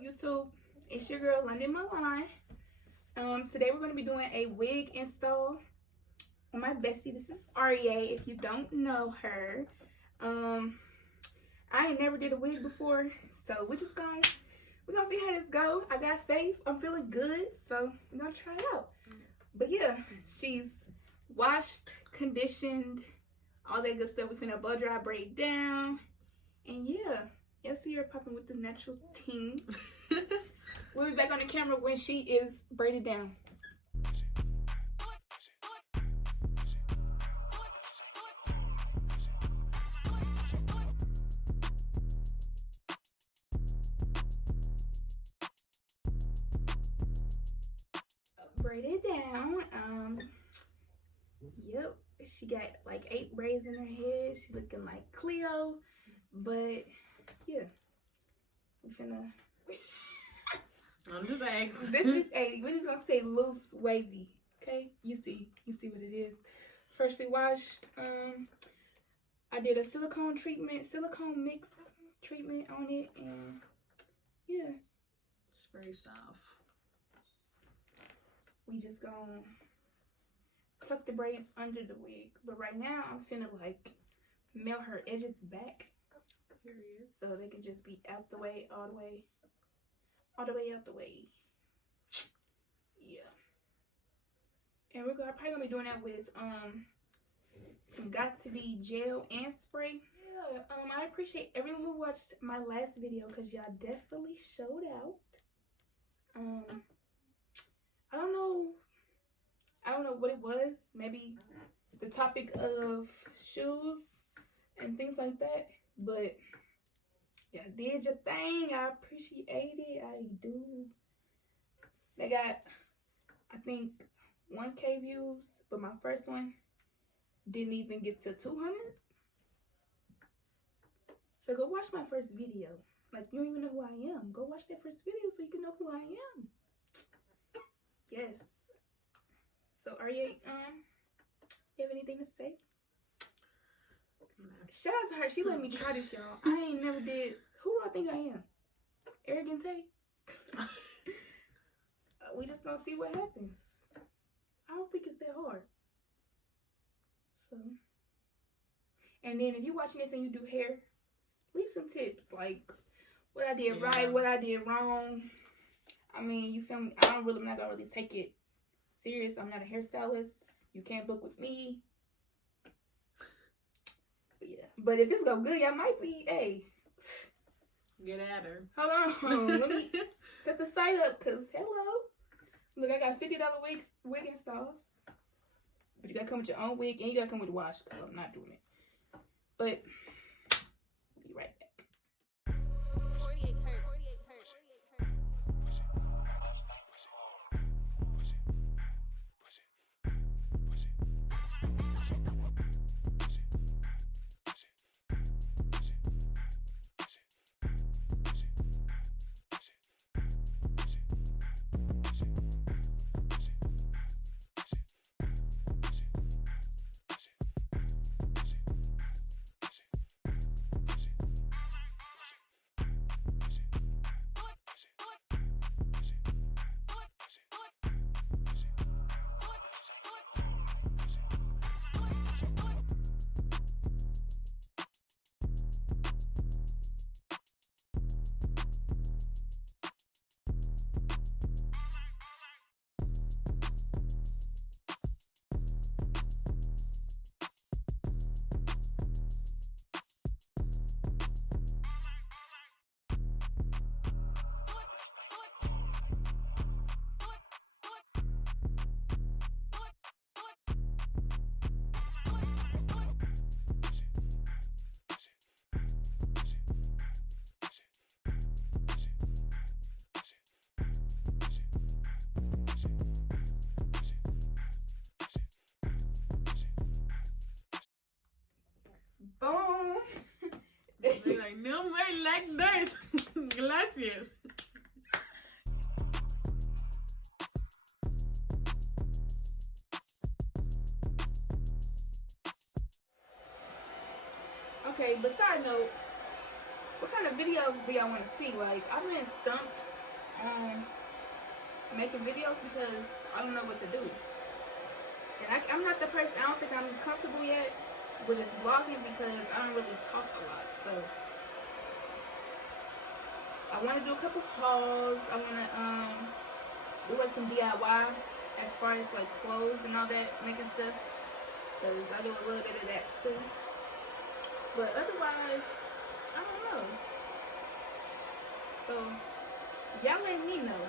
up, YouTube? It's your girl London Milan. Today we're going to be doing a wig install on my bestie. This is Aria, if you don't know her. I ain't never did a wig before, so we're gonna see how this go. I got faith. I'm feeling good, so we're gonna try it out. But yeah, she's washed, conditioned, all that good stuff. We finna blow dry, braid down, and yeah, you'll see her popping with the natural ting. We'll be back on the camera when she is braided down. Braided down. Yep, she got like 8 braids in her head. She looking like Cleo, but yeah, we finna. I'm just asking. This is we're just gonna say loose wavy. Okay, you see what it is. Freshly washed. I did a silicone mix treatment on it, and yeah, It's very soft. we just gonna tuck the braids under the wig. But right now, I'm finna like melt her edges back. Period. So they can just be out the way, all the way out the way. Yeah. And we're probably gonna be doing that with some Got To Be gel and spray. Yeah. I appreciate everyone who watched my last video because y'all definitely showed out. I don't know what it was. Maybe the topic of shoes and things like that. But yeah, did your thing. I appreciate it. I do. They got, I think, 1K views, but my first one didn't even get to 200. So go watch my first video. Like, you don't even know who I am. Go watch that first video so you can know who I am. Yes. So, Aria, you have anything to say? Shout out to her. She let me try this, y'all. I ain't never did. Who do I think I am? Arrogante? We just gonna see what happens. I don't think it's that hard. So, and then if you're watching this and you do hair, leave some tips like what I did right, what I did wrong. I mean, you feel me? I'm not gonna really take it serious. I'm not a hairstylist. You can't book with me. Yeah, but if this go good, y'all might be, hey. Get at her. Hold on. Let me set the site up, because, hello. Look, I got $50 wig installs. But you got to come with your own wig, and you got to come with a wash, because I'm not doing it. But, we'll be right back. Boom. They're like, no more like this. Gracias. Okay, but side note, what kind of videos do y'all want to see? Like, I've been stumped on making videos because I don't know what to do. And I'm not the person, I don't think I'm comfortable yet with just vlogging because I don't really talk a lot. So I want to do a couple hauls. I want to do like some DIY as far as like clothes and all that, making stuff, because I do a little bit of that too. But otherwise, I don't know. So y'all let me know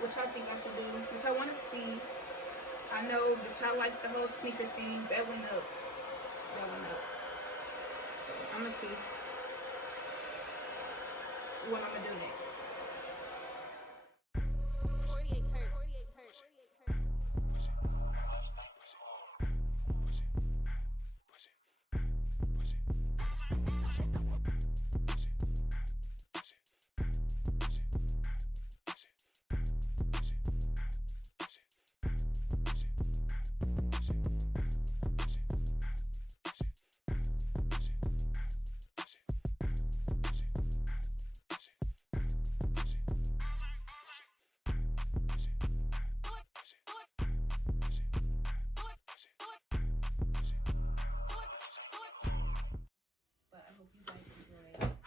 what y'all think I should do, what y'all want to see. I know that y'all like the whole sneaker thing. That went up. That went up. So I'm gonna see what I'm gonna do next.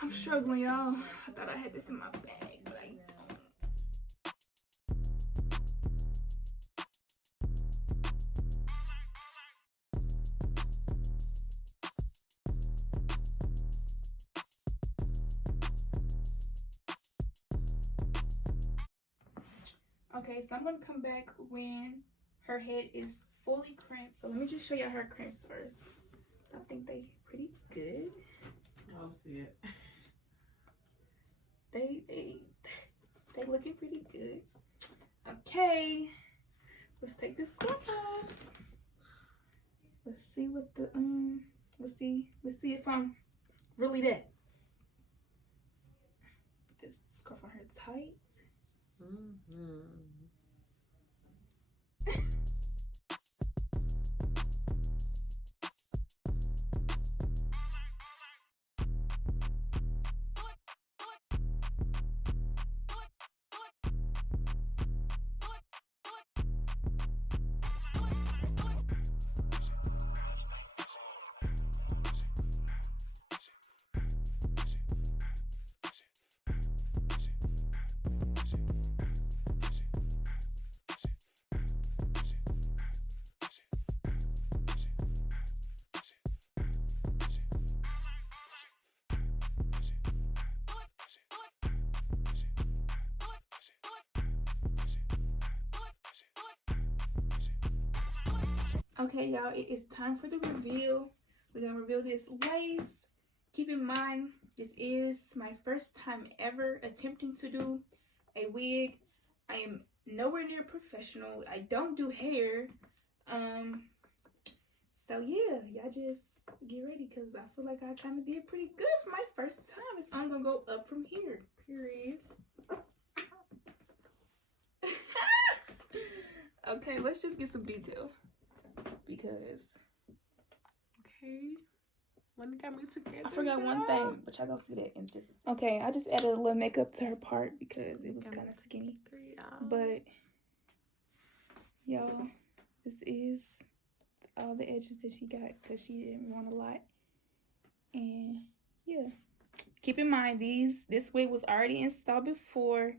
I'm struggling, y'all. I thought I had this in my bag, but I don't. Okay, so I'm gonna come back when her head is fully crimped. So let me just show y'all her crimps first. I think they pretty good. Oh, see it. They looking pretty good. Okay, let's take this scarf off. Let's see what the let's see if I'm really that. This scarf on her tight. Okay, y'all, it is time for the reveal. We're gonna reveal this lace. Keep in mind, this is my first time ever attempting to do a wig. I am nowhere near professional. I don't do hair. So yeah, y'all just get ready because I feel like I kind of did pretty good for my first time. It's only gonna go up from here, period. Okay, let's just get some detail. Because Okay. When got me together. I forgot one thing, but y'all gonna see that in just a second. Okay, I just added a little makeup to her part because it was kind of skinny. But y'all, this is all the edges that she got because she didn't want a lot. And yeah, keep in mind this wig was already installed before.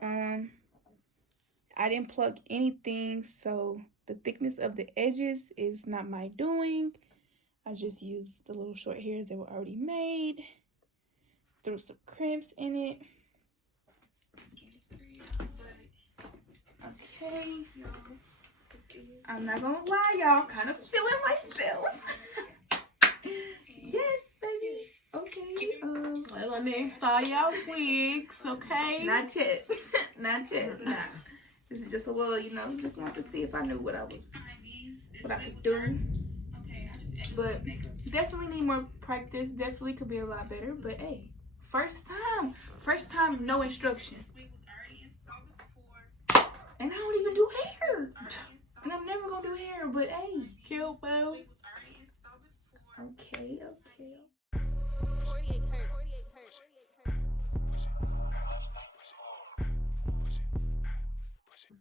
I didn't plug anything, so the thickness of the edges is not my doing. I just used the little short hairs that were already made. Threw some crimps in it. Okay, y'all. I'm not gonna lie, y'all. Kind of feeling myself. Yes, baby. Okay. Well, let me install y'all wigs, okay? Not yet. Not yet. Nah. This is just a little, just want to see if I knew what I could do. But definitely need more practice. Definitely could be a lot better. But hey, first time, no instructions. And I don't even do hair. And I'm never gonna do hair. But hey, Cute, boo. Okay.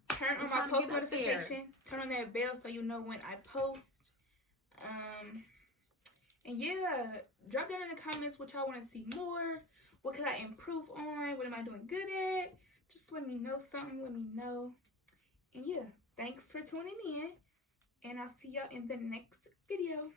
Turn on my post notification. Turn on that bell so you know when I post. And yeah, drop down in the comments what y'all want to see more. What can I improve on? What am I doing good at? Just let me know something. Let me know. And yeah, thanks for tuning in. And I'll see y'all in the next video.